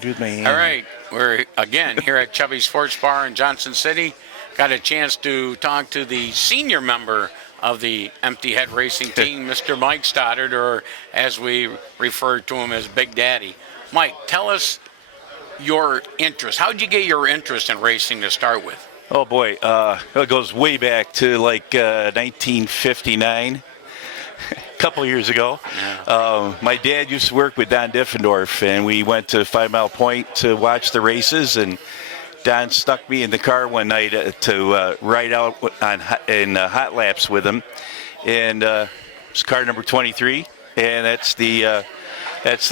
Do my hand. All right, we're again here at Chubby Sports Bar in Johnson City. Got a chance to talk to the senior member of the Empty Head Racing team, Mr. Mike Stoddard, or as we refer to him as Big Daddy. Mike, tell us your interest. How did you get your interest in racing to start with? Oh boy, it goes way back to like 1959. A couple years ago. Yeah. My dad used to work with Don Diffendorf, and we went to 5 Mile Point to watch the races, and Don stuck me in the car one night to ride out in hot laps with him, and it's car number 23, and that's the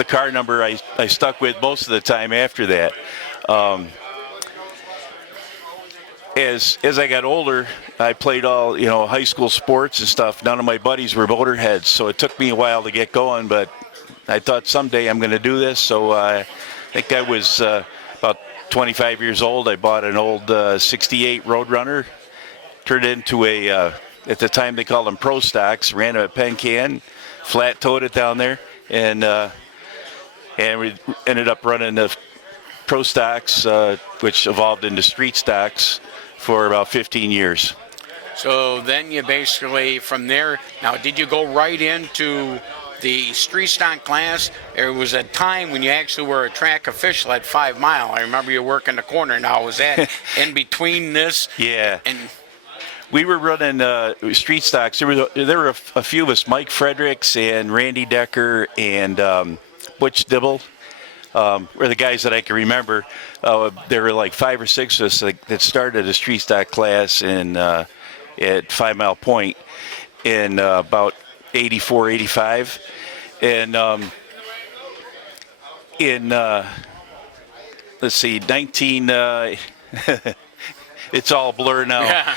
car number I stuck with most of the time after that. As I got older, I played all high school sports and stuff. None of my buddies were motorheads, so it took me a while to get going. But I thought someday I'm going to do this. So I think I was about 25 years old. I bought an old '68 Roadrunner, turned it into at the time they called them Pro Stocks. Ran a Penn Can, flat towed it down there, and we ended up running the Pro Stocks, which evolved into Street Stocks, for about 15 years. So then you basically, from there, now did you go right into the street stock class? There was a time when you actually were a track official at 5 Mile. I remember you working the corner. Now, was that in between this? Yeah. And we were running street stocks. There were a few of us, Mike Fredericks and Randy Decker and Butch Dibble. Were the guys that I can remember. There were like 5 or 6 of us that started a street stock class at 5 Mile Point in about 84, 85. And in, let's see, 19... it's all blur now.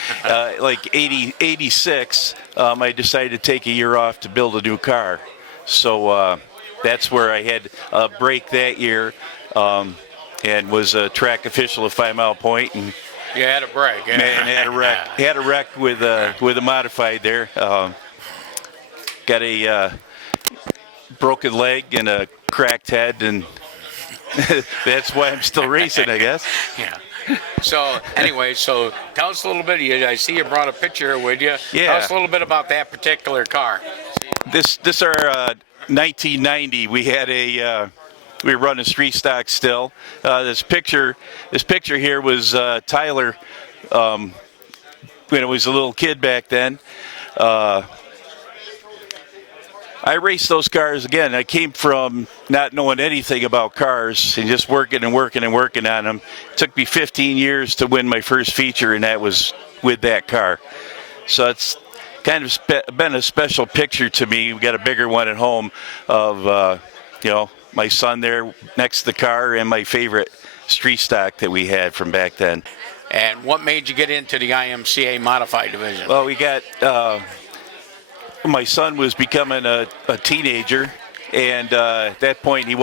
Like 86, I decided to take a year off to build a new car. So that's where I had a break that year, and was a track official at 5 Mile Point. And you had a break. Yeah. Man, had a wreck with a modified there. Got a broken leg and a cracked head, and that's why I'm still racing, I guess. Yeah. So anyway, so tell us a little bit. I see you brought a picture with you. Yeah. Tell us a little bit about that particular car. This our 1990. We had we were running street stock still. This picture here was Tyler when I was a little kid back then. I raced those cars again. I came from not knowing anything about cars and just working on them. It took me 15 years to win my first feature, and that was with that car. So it's kind of been a special picture to me. We got a bigger one at home of my son there next to the car and my favorite street stock that we had from back then. And what made you get into the IMCA modified division? Well, we got my son was becoming a teenager, and at that point he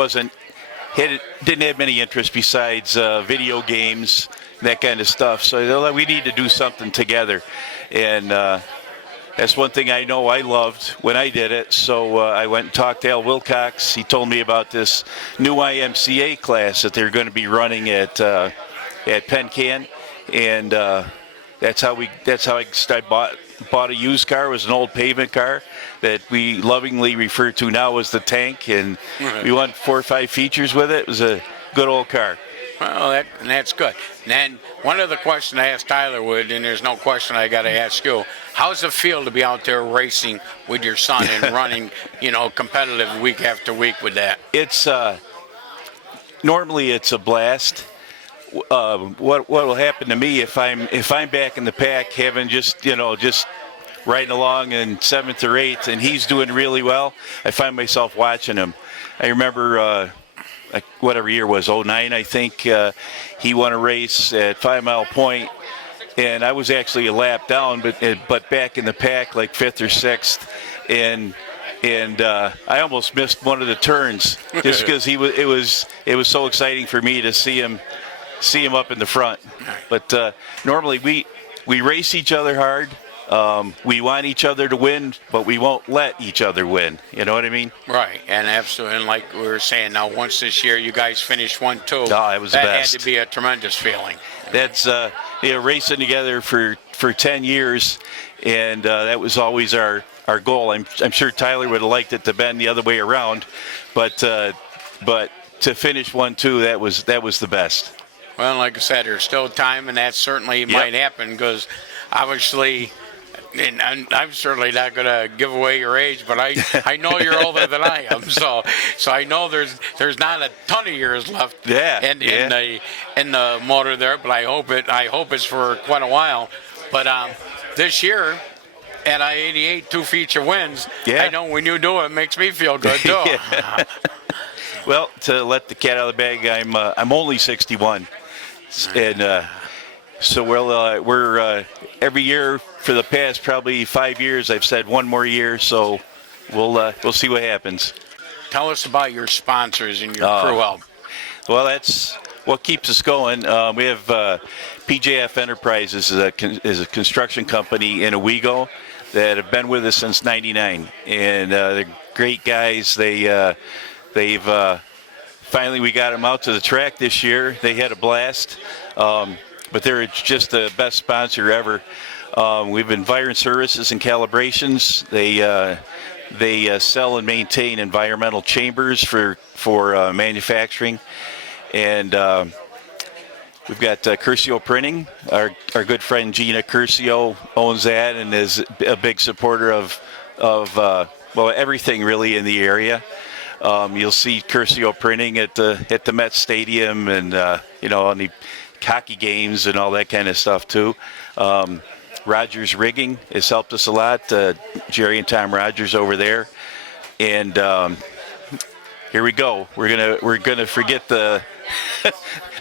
didn't have many interests besides video games, that kind of stuff. So we need to do something together, and that's one thing I know I loved when I did it. So I went and talked to Al Wilcox. He told me about this new IMCA class that they're going to be running at Penn Can, and that's how I bought a used car. It was an old pavement car that we lovingly refer to now as the Tank, and we won 4 or 5 features with it. It was a good old car. Well, that's good. And then one other question I asked Tyler Wood, and there's no question I got to ask you: how's it feel to be out there racing with your son and running, competitive week after week with that? It's normally it's a blast. What will happen to me if I'm back in the pack, having just riding along in 7th or 8th, and he's doing really well, I find myself watching him. I remember whatever year it was, 09, I think, he won a race at 5 Mile Point, and I was actually a lap down, but back in the pack like 5th or 6th, and I almost missed one of the turns just because it was so exciting for me to see him up in the front. But normally we race each other hard. We want each other to win, but we won't let each other win. You know what I mean? Right, and absolutely, and like we were saying, now once this year you guys finished 1-2, it was the best. Had to be a tremendous feeling. That's racing together for 10 years, and that was always our goal. I'm sure Tyler would have liked it to bend the other way around, but to finish 1-2, that was the best. Well, like I said, there's still time, and that certainly might happen because obviously, and I'm certainly not going to give away your age, but I know you're older than I am, so I know there's not a ton of years left in the motor there, but I hope it's for quite a while. But this year at I-88, 2 feature wins. I know when you do it, it makes me feel good too. Well, to let the cat out of the bag, I'm only 61, and so we're every year for the past probably 5 years. I've said one more year, so we'll see what happens. Tell us about your sponsors and your crew help. Well, that's what keeps us going. We have PJF Enterprises is a construction company in Owego that have been with us since '99, and they're great guys. They've finally we got them out to the track this year. They had a blast, but they're just the best sponsor ever. We've Environ Services and Calibrations. They sell and maintain environmental chambers for manufacturing, and we've got Curcio Printing. Our good friend Gina Curcio owns that and is a big supporter of everything really in the area. You'll see Curcio Printing at the Met Stadium and on the hockey games and all that kind of stuff too. Rogers Rigging has helped us a lot. Jerry and Tom Rogers over there, and here we go. We're gonna forget the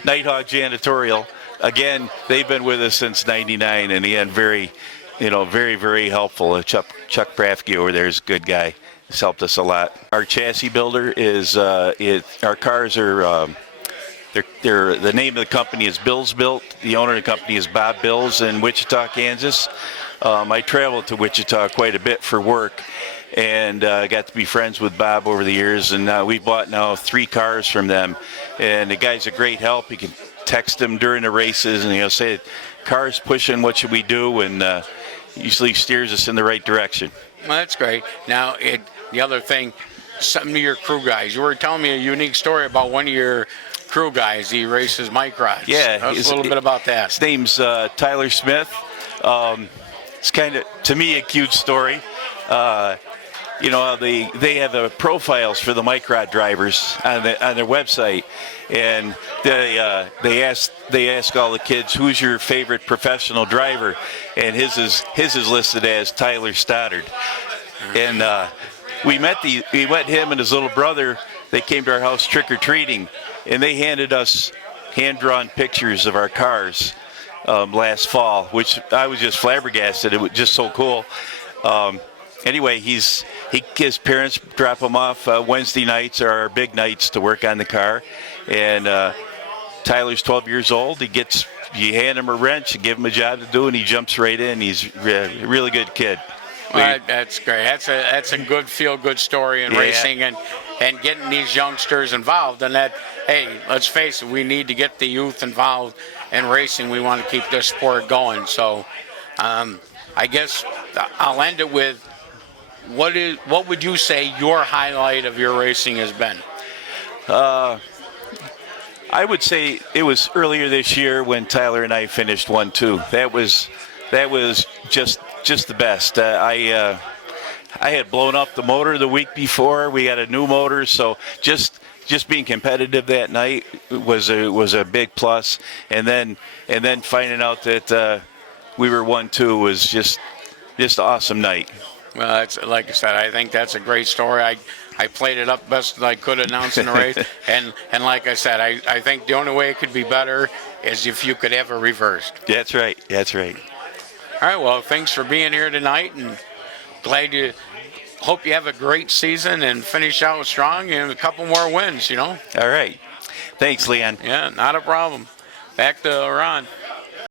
Nighthawk Janitorial again. They've been with us since '99, and again, very very helpful. Chuck Prafke over there is a good guy. He's helped us a lot. Our chassis builder is our cars are. The name of the company is Bills Built. The owner of the company is Bob Bills in Wichita, Kansas. I traveled to Wichita quite a bit for work, and got to be friends with Bob over the years. And we bought now 3 cars from them. And the guy's a great help. You can text him during the races, and say, "Car's pushing. What should we do?" And usually steers us in the right direction. Well, that's great. Now, the other thing, some of your crew guys. You were telling me a unique story about one of your crew guys. He races microds. Yeah, tell us a little bit about that. His name's Tyler Smith. It's kind of, to me, a cute story. They have profiles for the microd drivers on their website, and they ask all the kids, who's your favorite professional driver, and his is listed as Tyler Stoddard. And we met him and his little brother. They came to our house trick or treating, and they handed us hand-drawn pictures of our cars last fall, which I was just flabbergasted. It was just so cool. Anyway, his parents drop him off Wednesday nights are our big nights to work on the car, and Tyler's 12 years old. You hand him a wrench and give him a job to do, and he jumps right in. He's a really good kid. Well, that's great. That's a good feel-good story in racing and getting these youngsters involved. And that, hey, let's face it, we need to get the youth involved in racing. We want to keep this sport going. So, I guess I'll end it with what would you say your highlight of your racing has been? I would say it was earlier this year when Tyler and I finished 1-2. That was just the best. I had blown up the motor the week before. We got a new motor, so just being competitive that night was a big plus. And then finding out that we were 1-2 was just an awesome night. Well, that's, like I said, I think that's a great story. I played it up best I could announcing the race, and like I said, I think the only way it could be better is if you could have it reversed. That's right. All right, well, thanks for being here tonight, and hope you have a great season and finish out strong and a couple more wins, All right. Thanks, Leon. Yeah, not a problem. Back to Ron.